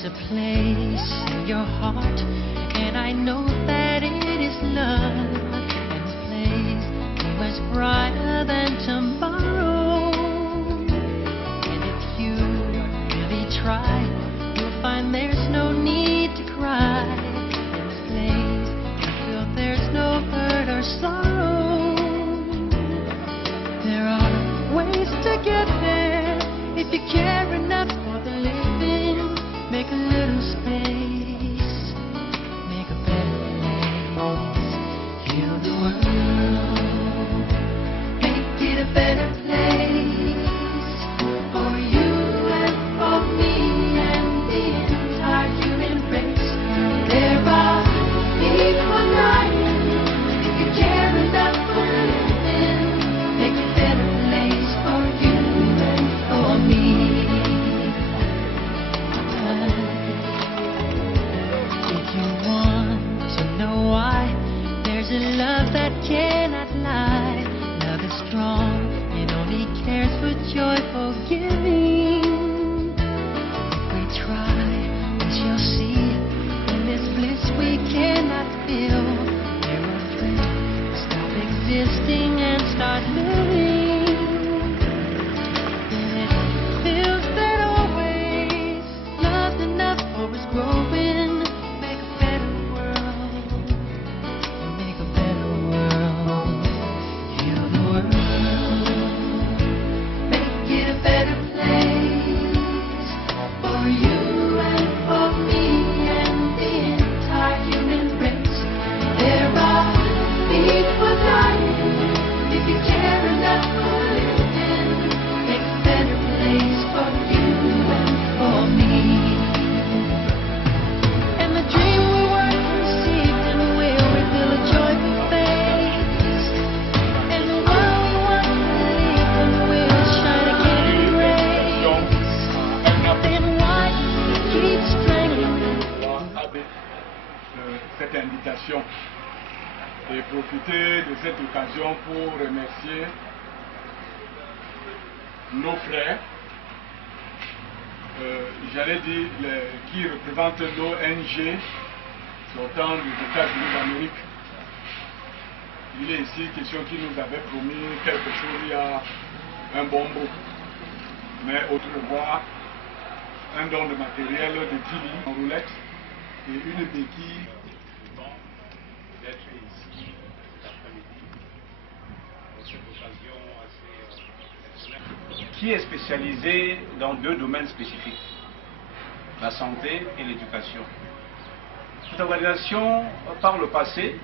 There's a place in your heart, and I know that it is love. And this place is much brighter than tomorrow. And if you really try, you'll find there's no need to cry. In this place, you feel there's no hurt or sorrow. There are ways to get there if you care enough for the living. Make a little space, make a better place, heal the world, make it a better place for you and for me and the entire human race. There are people dying. If you care enough for the living, make a better place for you and for me. If you want to know why, there's a love that cannot lie. Love is strong, it only cares for joyful giving. If we try, we shall see. In this bliss we cannot feel. We're afraid, stop existing and start living. And it feels that always love's enough for us growing. Make a better world, make a better world, heal the world, make it a better place for you and for me and the entire human race. There are people dying. If you care enough for living, make a better place for you and for me. And the dream we work received and will reveal a joyful face. And the world we want to live and will shine again in rays. Then why keep strangling? Cette invitation et profiter de cette occasion pour remercier nos frères, j'allais dire qui représentent l'ONG sortant des États-Unis d'Amérique. Il est ici question qui nous avait promis quelque chose il y a un bon bout, mais autrefois un don de matériel de 10 livres en roulette et une béquille. D'être ici cet après-midi pour cette occasion assez exceptionnelle, qui est spécialisée dans deux domaines spécifiques, la santé et l'éducation. Cette organisation, par le passé,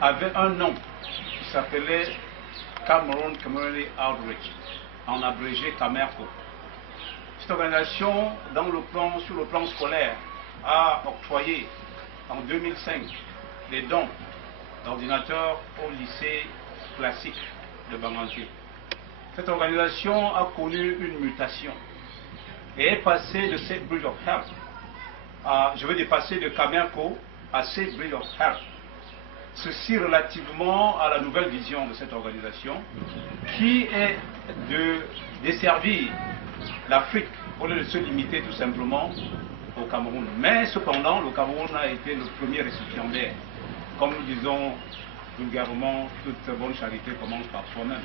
avait un nom qui s'appelait Cameroon Community Outreach, en abrégé CAMERCO. Cette organisation, sur le plan scolaire, a octroyé en 2005 des dons d'ordinateurs au lycée classique de Bangangé. Cette organisation a connu une mutation et est passée de Safe Bridge of Health à, je vais dépasser de CAMERCO à Safe Bridge of Health. Ceci relativement à la nouvelle vision de cette organisation qui est de desservir l'Afrique au lieu de se limiter tout simplement au Cameroun. Mais cependant, le Cameroun a été le premier récipiendaire. Comme nous disons vulgairement, toute bonne charité commence par soi-même.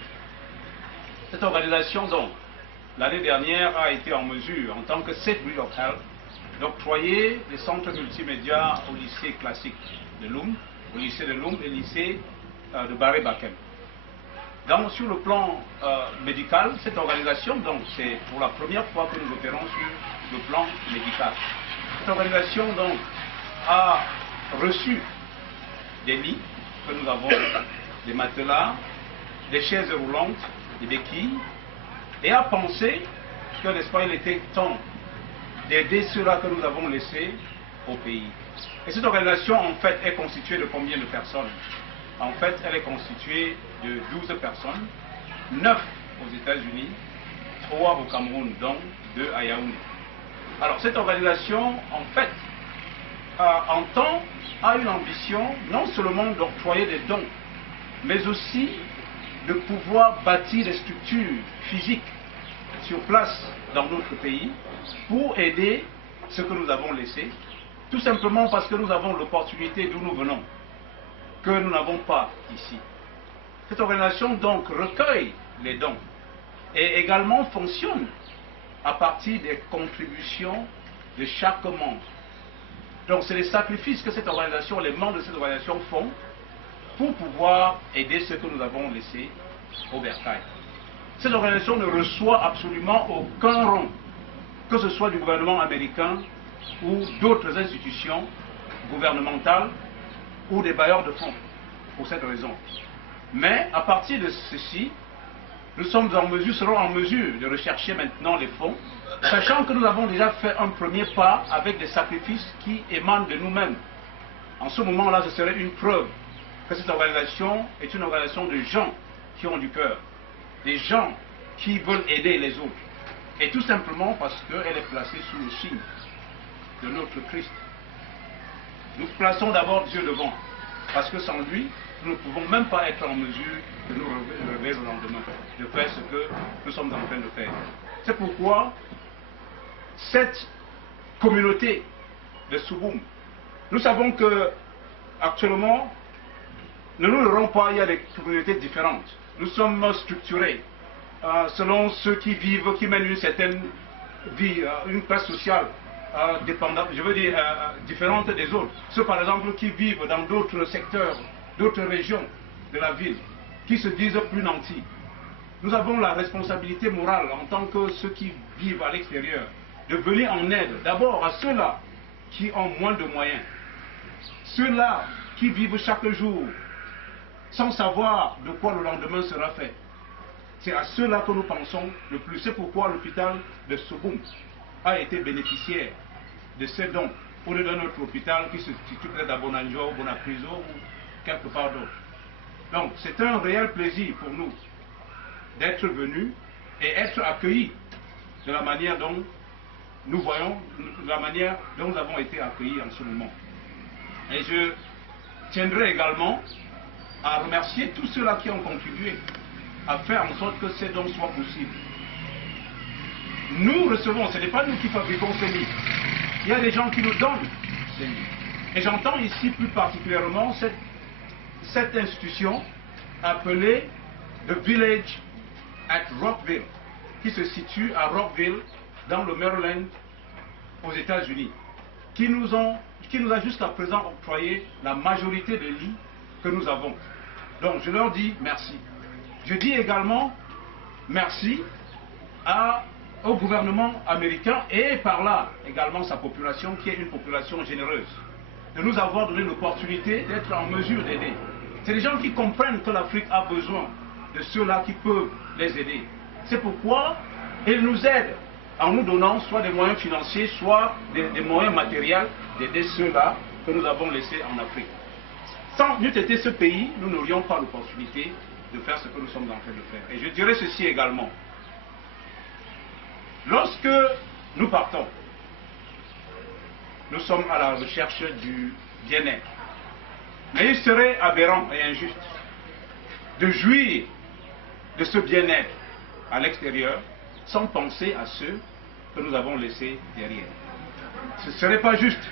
Cette organisation, donc, l'année dernière a été en mesure, en tant que Safe Bridge of Health, d'octroyer des centres multimédia au lycée classique de Loum, au lycée de Loum et au lycée de Baré-Bakem. Sur le plan médical, cette organisation, donc, c'est pour la première fois que nous opérons sur le plan médical. Cette organisation, donc, a reçu des lits que nous avons, des matelas, des chaises roulantes, des béquilles, et a pensé que, n'est-ce pas, il était temps d'aider ceux-là que nous avons laissés au pays. Et cette organisation, en fait, est constituée de combien de personnes? En fait, elle est constituée de 12 personnes, 9 aux États-Unis, 3 au Cameroun, dont 2 à Yaoundé. Alors, cette organisation, en fait, a une ambition non seulement d'octroyer des dons, mais aussi de pouvoir bâtir des structures physiques sur place dans notre pays pour aider ce que nous avons laissé, tout simplement parce que nous avons l'opportunité d'où nous venons, que nous n'avons pas ici. Cette organisation donc recueille les dons et également fonctionne à partir des contributions de chaque membre. Donc c'est les sacrifices que cette organisation, les membres de cette organisation font pour pouvoir aider ceux que nous avons laissés au bercail. Cette organisation ne reçoit absolument aucun rond, que ce soit du gouvernement américain ou d'autres institutions gouvernementales ou des bailleurs de fonds, pour cette raison. Mais à partir de ceci, nous serons en mesure de rechercher maintenant les fonds, sachant que nous avons déjà fait un premier pas avec des sacrifices qui émanent de nous-mêmes. En ce moment-là, ce serait une preuve que cette organisation est une organisation de gens qui ont du cœur, des gens qui veulent aider les autres. Et tout simplement parce qu'elle est placée sous le signe de notre Christ. Nous plaçons d'abord Dieu devant, parce que sans lui, nous ne pouvons même pas être en mesure de nous relever le lendemain, de faire ce que nous sommes en train de faire. C'est pourquoi cette communauté de Souboum, nous savons que actuellement, ne nous leurrons pas, il y a des communautés différentes. Nous sommes structurés selon ceux qui vivent, qui mènent une certaine vie, une classe sociale dépendante, je veux dire différente des autres. Ceux par exemple qui vivent dans d'autres secteurs, d'autres régions de la ville, qui se disent plus nantis. Nous avons la responsabilité morale en tant que ceux qui vivent à l'extérieur de venir en aide d'abord à ceux-là qui ont moins de moyens, ceux-là qui vivent chaque jour sans savoir de quoi le lendemain sera fait. C'est à ceux-là que nous pensons le plus. C'est pourquoi l'hôpital de Souboum a été bénéficiaire de ces dons au lieu d'un autre hôpital qui se situe peut-être à Bonanjo, Bonapriso ou quelque part d'autre. Donc c'est un réel plaisir pour nous d'être venus et être accueillis de la manière dont nous voyons, de la manière dont nous avons été accueillis en ce moment. Et je tiendrai également à remercier tous ceux-là qui ont contribué à faire en sorte que ces dons soient possibles. Nous recevons, ce n'est pas nous qui fabriquons ces livres. Il y a des gens qui nous donnent ces livres. Et j'entends ici plus particulièrement cette institution appelée The Village at Rockville, qui se situe à Rockville, dans le Maryland, aux États-Unis, qui nous a jusqu'à présent octroyé la majorité des lits que nous avons. Donc je leur dis merci. Je dis également merci au gouvernement américain et par là également sa population, qui est une population généreuse, de nous avoir donné l'opportunité d'être en mesure d'aider. C'est des gens qui comprennent que l'Afrique a besoin de ceux-là qui peuvent les aider. C'est pourquoi ils nous aident en nous donnant soit des moyens financiers, soit des moyens matériels d'aider ceux-là que nous avons laissés en Afrique. Sans n'eût été ce pays, nous n'aurions pas l'opportunité de faire ce que nous sommes en train de faire. Et je dirais ceci également. Lorsque nous partons, nous sommes à la recherche du bien-être. Mais il serait aberrant et injuste de jouir de ce bien-être à l'extérieur sans penser à ceux que nous avons laissés derrière. Ce ne serait pas juste.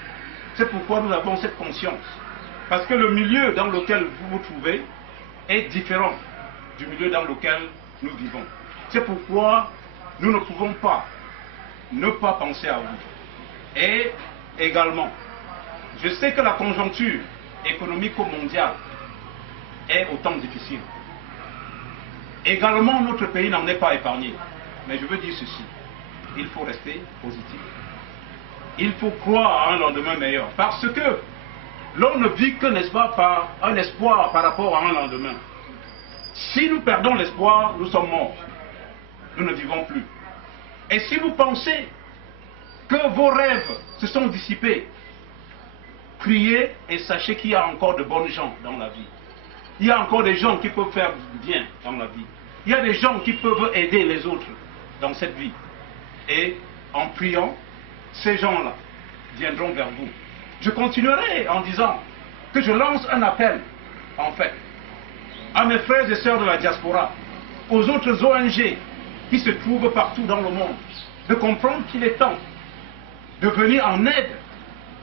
C'est pourquoi nous avons cette conscience. Parce que le milieu dans lequel vous vous trouvez est différent du milieu dans lequel nous vivons. C'est pourquoi nous ne pouvons pas ne pas penser à vous. Et également, je sais que la conjoncture économique mondiale est autant difficile. Également, notre pays n'en est pas épargné. Mais je veux dire ceci, il faut rester positif. Il faut croire à un lendemain meilleur. Parce que l'on ne vit que, n'est-ce pas, par un espoir par rapport à un lendemain. Si nous perdons l'espoir, nous sommes morts. Nous ne vivons plus. Et si vous pensez que vos rêves se sont dissipés, priez et sachez qu'il y a encore de bonnes gens dans la vie. Il y a encore des gens qui peuvent faire du bien dans la vie. Il y a des gens qui peuvent aider les autres dans cette vie. Et en priant, ces gens-là viendront vers vous. Je continuerai en disant que je lance un appel, en fait, à mes frères et sœurs de la diaspora, aux autres ONG qui se trouvent partout dans le monde, de comprendre qu'il est temps de venir en aide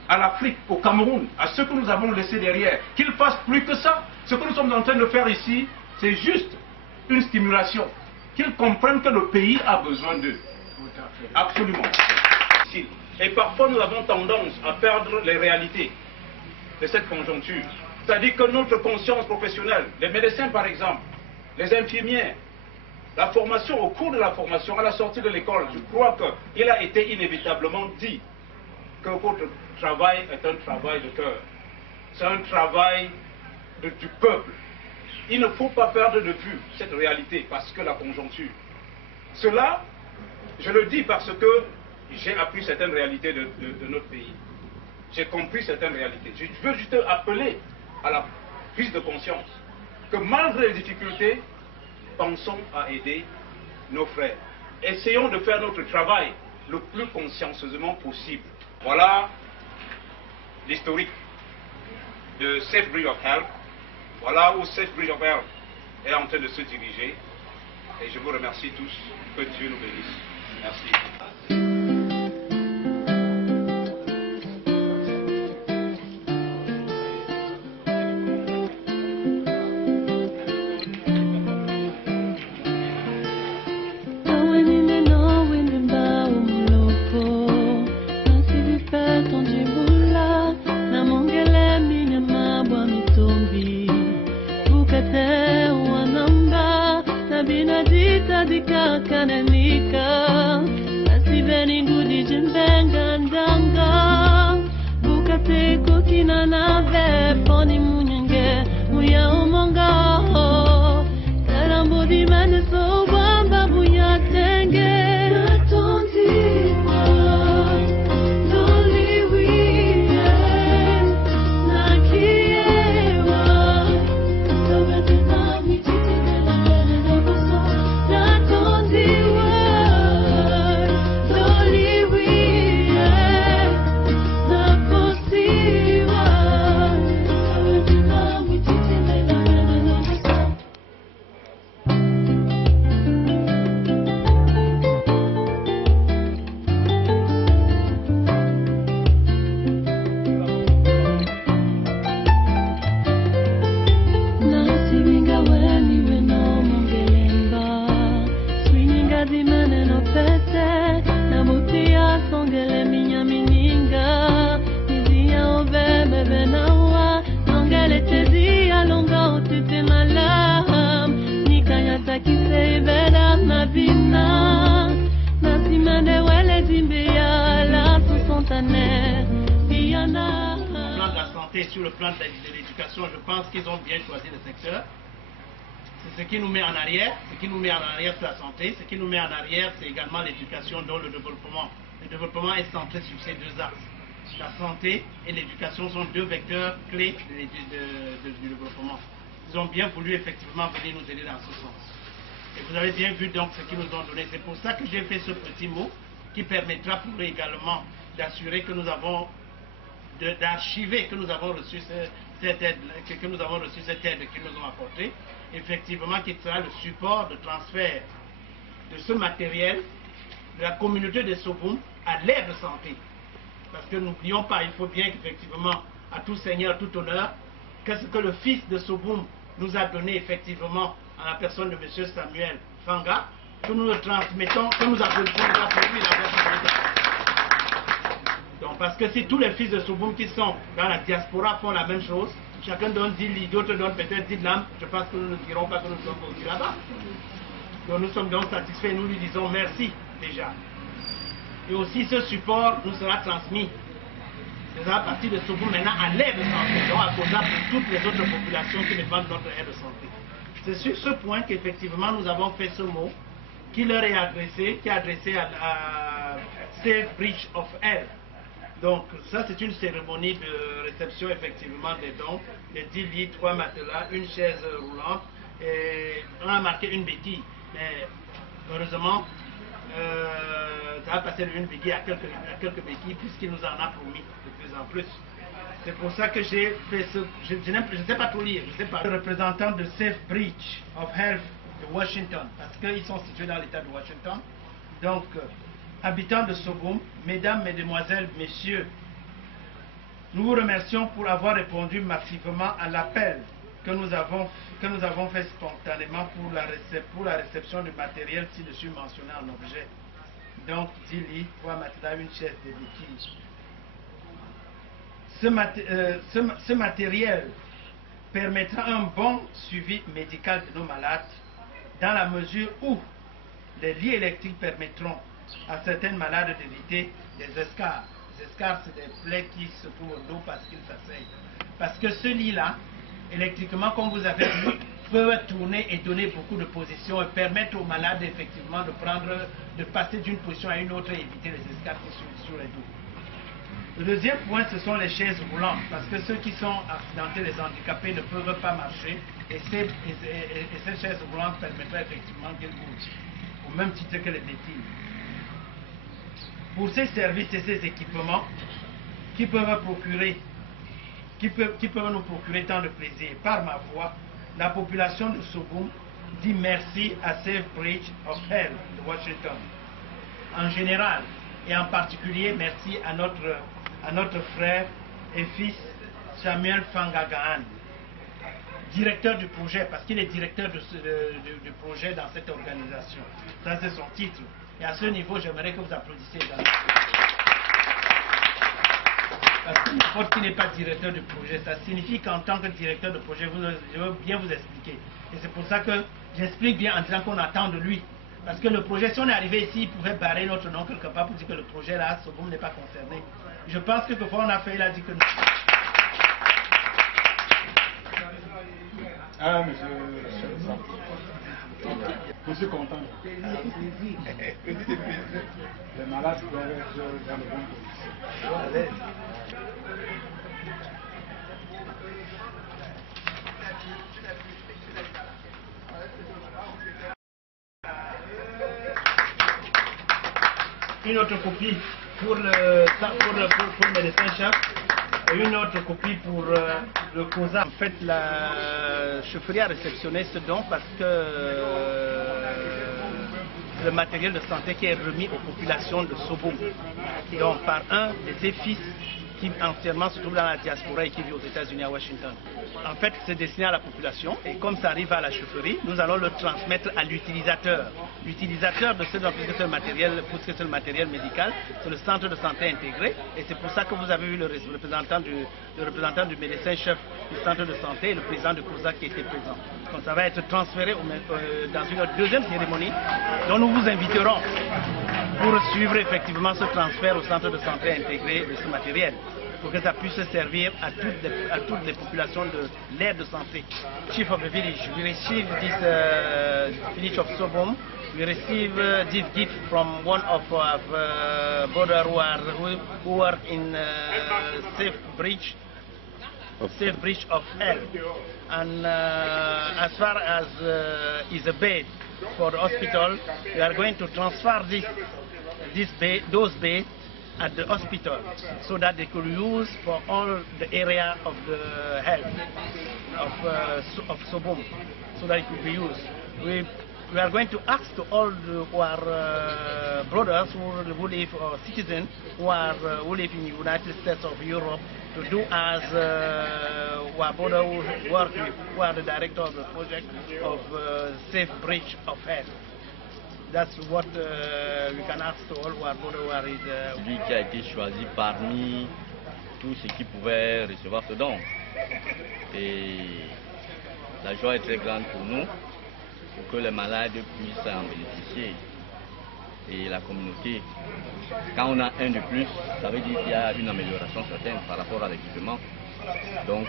à l'Afrique, au Cameroun, à ceux que nous avons laissés derrière, qu'ils fassent plus que ça. Ce que nous sommes en train de faire ici, c'est juste une stimulation. Qu'ils comprennent que le pays a besoin d'eux. Absolument. Et parfois nous avons tendance à perdre les réalités de cette conjoncture. C'est-à-dire que notre conscience professionnelle, les médecins par exemple, les infirmières, la formation, au cours de la formation, à la sortie de l'école, je crois qu'il a été inévitablement dit que votre travail est un travail de cœur. C'est un travail du peuple. Il ne faut pas perdre de vue cette réalité parce que la conjoncture. Cela, je le dis parce que j'ai appris certaines réalités de notre pays. J'ai compris certaines réalités. Je veux juste appeler à la prise de conscience que malgré les difficultés, pensons à aider nos frères. Essayons de faire notre travail le plus consciencieusement possible. Voilà l'historique de Safe Bridge of Health. Voilà où Safe Bridge of Health est en train de se diriger. Et je vous remercie tous. Que Dieu nous bénisse. Merci. Sur le plan de l'éducation, je pense qu'ils ont bien choisi le secteur. C'est ce qui nous met en arrière. Ce qui nous met en arrière, c'est la santé. Ce qui nous met en arrière, c'est également l'éducation, dont le développement. Le développement est centré sur ces deux axes. La santé et l'éducation sont deux vecteurs clés du développement. Ils ont bien voulu effectivement venir nous aider dans ce sens. Et vous avez bien vu donc ce qu'ils nous ont donné. C'est pour ça que j'ai fait ce petit mot qui permettra pour eux également d'assurer que nous avons d'archiver que nous avons reçu cette aide, que nous avons reçu cette aide qu'ils nous ont apportée, effectivement qui sera le support de transfert de ce matériel de la communauté de Soboum à l'ère de santé. Parce que n'oublions pas, il faut bien qu'effectivement, à tout seigneur, tout honneur, que ce que le fils de Soboum nous a donné effectivement à la personne de M. Samuel Fanga, que nous le transmettons, que nous applaudissons la Donc, parce que si tous les fils de Soboum qui sont dans la diaspora font la même chose, chacun donne 10 lits, d'autres donnent peut-être 10 lampes, je pense que nous ne dirons pas que nous sommes aussi là-bas. Donc nous sommes donc satisfaits, nous lui disons merci déjà. Et aussi ce support nous sera transmis. Ce sera à partir de Soboum maintenant à l'aide de santé, donc à cause pour toutes les autres populations qui demandent notre aide de santé. C'est sur ce point qu'effectivement nous avons fait ce mot qui leur est adressé, qui est adressé à Safe Bridge of Health. Donc ça c'est une cérémonie de réception effectivement des dons, des 10 lits, 3 matelas, une chaise roulante, et on a marqué une béquille, mais heureusement ça va passer de une béquille à quelques béquilles puisqu'il nous en a promis de plus en plus. C'est pour ça que j'ai fait ce, je ne sais pas trop lire, je ne sais pas. Le représentant de Safe Bridge of Health de Washington, parce qu'ils sont situés dans l'état de Washington, donc habitants de Soboum, mesdames, mesdemoiselles, messieurs, nous vous remercions pour avoir répondu massivement à l'appel que nous avons fait spontanément pour la réception du matériel ci-dessus mentionné en objet. Donc, 10 lits, 3 matelas, une chaise de béquilles. Ce matériel permettra un bon suivi médical de nos malades dans la mesure où les lits électriques permettront à certaines malades d'éviter des escarres. Les escarres, c'est des plaies qui se trouvent au dos parce qu'ils s'asseyent. Parce que ce lit-là, électriquement, comme vous avez vu, peut tourner et donner beaucoup de positions et permettre aux malades effectivement de passer d'une position à une autre et éviter les escarres qui sont sur les dos. Le deuxième point, ce sont les chaises roulantes, parce que ceux qui sont accidentés, les handicapés, ne peuvent pas marcher, et ces chaises roulantes permettraient effectivement qu'ils bougent, au même titre que les béquilles. Pour ces services et ces équipements qui peuvent nous procurer tant de plaisir, par ma voix, la population de Soboum dit merci à Safe Bridge of Hell de Washington. En général, et en particulier, merci à notre frère et fils Samuel Fangagaan, directeur du projet, parce qu'il est directeur du projet dans cette organisation. Ça, c'est son titre. Et à ce niveau, j'aimerais que vous applaudissiez également. Parce que n'importe qui n'est pas directeur du projet, ça signifie qu'en tant que directeur de projet, je veux bien vous expliquer. Et c'est pour ça que j'explique bien en disant qu'on attend de lui. Parce que le projet, si on est arrivé ici, il pouvait barrer notre nom quelque part pour dire que le projet là, Soboum n'est pas concerné. Je pense que quelquefois on a fait, il a dit que non. Ah, monsieur content. Les malades doivent être dans le bon conditions. Une autre copie pour le médecin-chef et une autre copie pour le COSA. En fait, la chefferie a réceptionné ce don parce que le matériel de santé qui est remis aux populations de Soboum, donc par un de ses fils qui entièrement se trouve dans la diaspora et qui vit aux États-Unis à Washington. En fait, c'est destiné à la population et comme ça arrive à la chefferie, nous allons le transmettre à l'utilisateur. L'utilisateur de ce matériel, pour ce matériel médical, c'est le centre de santé intégré et c'est pour ça que vous avez vu le représentant du médecin-chef du centre de santé et le président de COSA qui était présent. Donc ça va être transféré dans une deuxième cérémonie dont nous vous inviterons pour suivre effectivement ce transfert au centre de santé intégré de ce matériel, pour que ça puisse servir à toutes les populations de l'aire de santé. Chief of the village, we receive this village of Soboum. We receive this gift from one of our brothers who work in Safe Bridge of Hell. And as far as is a bed for the hospital, we are going to transfer those beds at the hospital so that they could use for all the area of the health of Soboum, so that it could be used. We are going to ask to all our brothers who live, or citizens who live in the United States of Europe, to do as our brother who work with, who are the director of the project of Safe Bridge of Health. That's what we can ask to all our brothers who are in Celui qui a été choisi parmi tous ceux qui pouvaient recevoir ce don. Et la joie est très grande pour nous, pour que les malades puissent en bénéficier. Et la communauté, quand on a un de plus, ça veut dire qu'il y a une amélioration certaine par rapport à l'équipement. Donc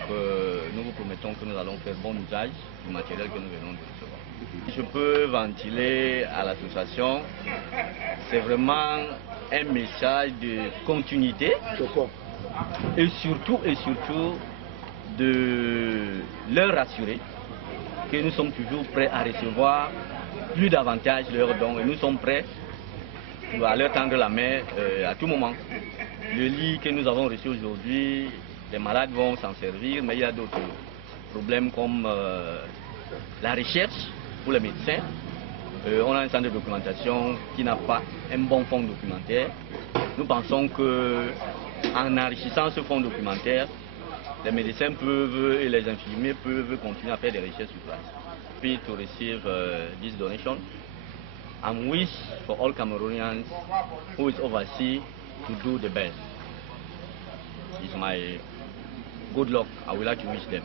nous vous promettons que nous allons faire bon usage du matériel que nous venons de recevoir. Je peux ventiler à l'association, c'est vraiment un message de continuité et surtout de leur rassurer que nous sommes toujours prêts à recevoir plus davantage leurs dons et nous sommes prêts à leur tendre la main à tout moment. Le lit que nous avons reçu aujourd'hui, les malades vont s'en servir, mais il y a d'autres problèmes comme la recherche pour les médecins. on a un centre de documentation qui n'a pas un bon fonds documentaire. Nous pensons qu'en enrichissant ce fonds documentaire, les médecins et les infirmiers peuvent continuer à faire des recherches sur place. Puis to receive this donation, and wish for all Cameroonians who is overseas to do the best. It's my good luck. I would like to wish them.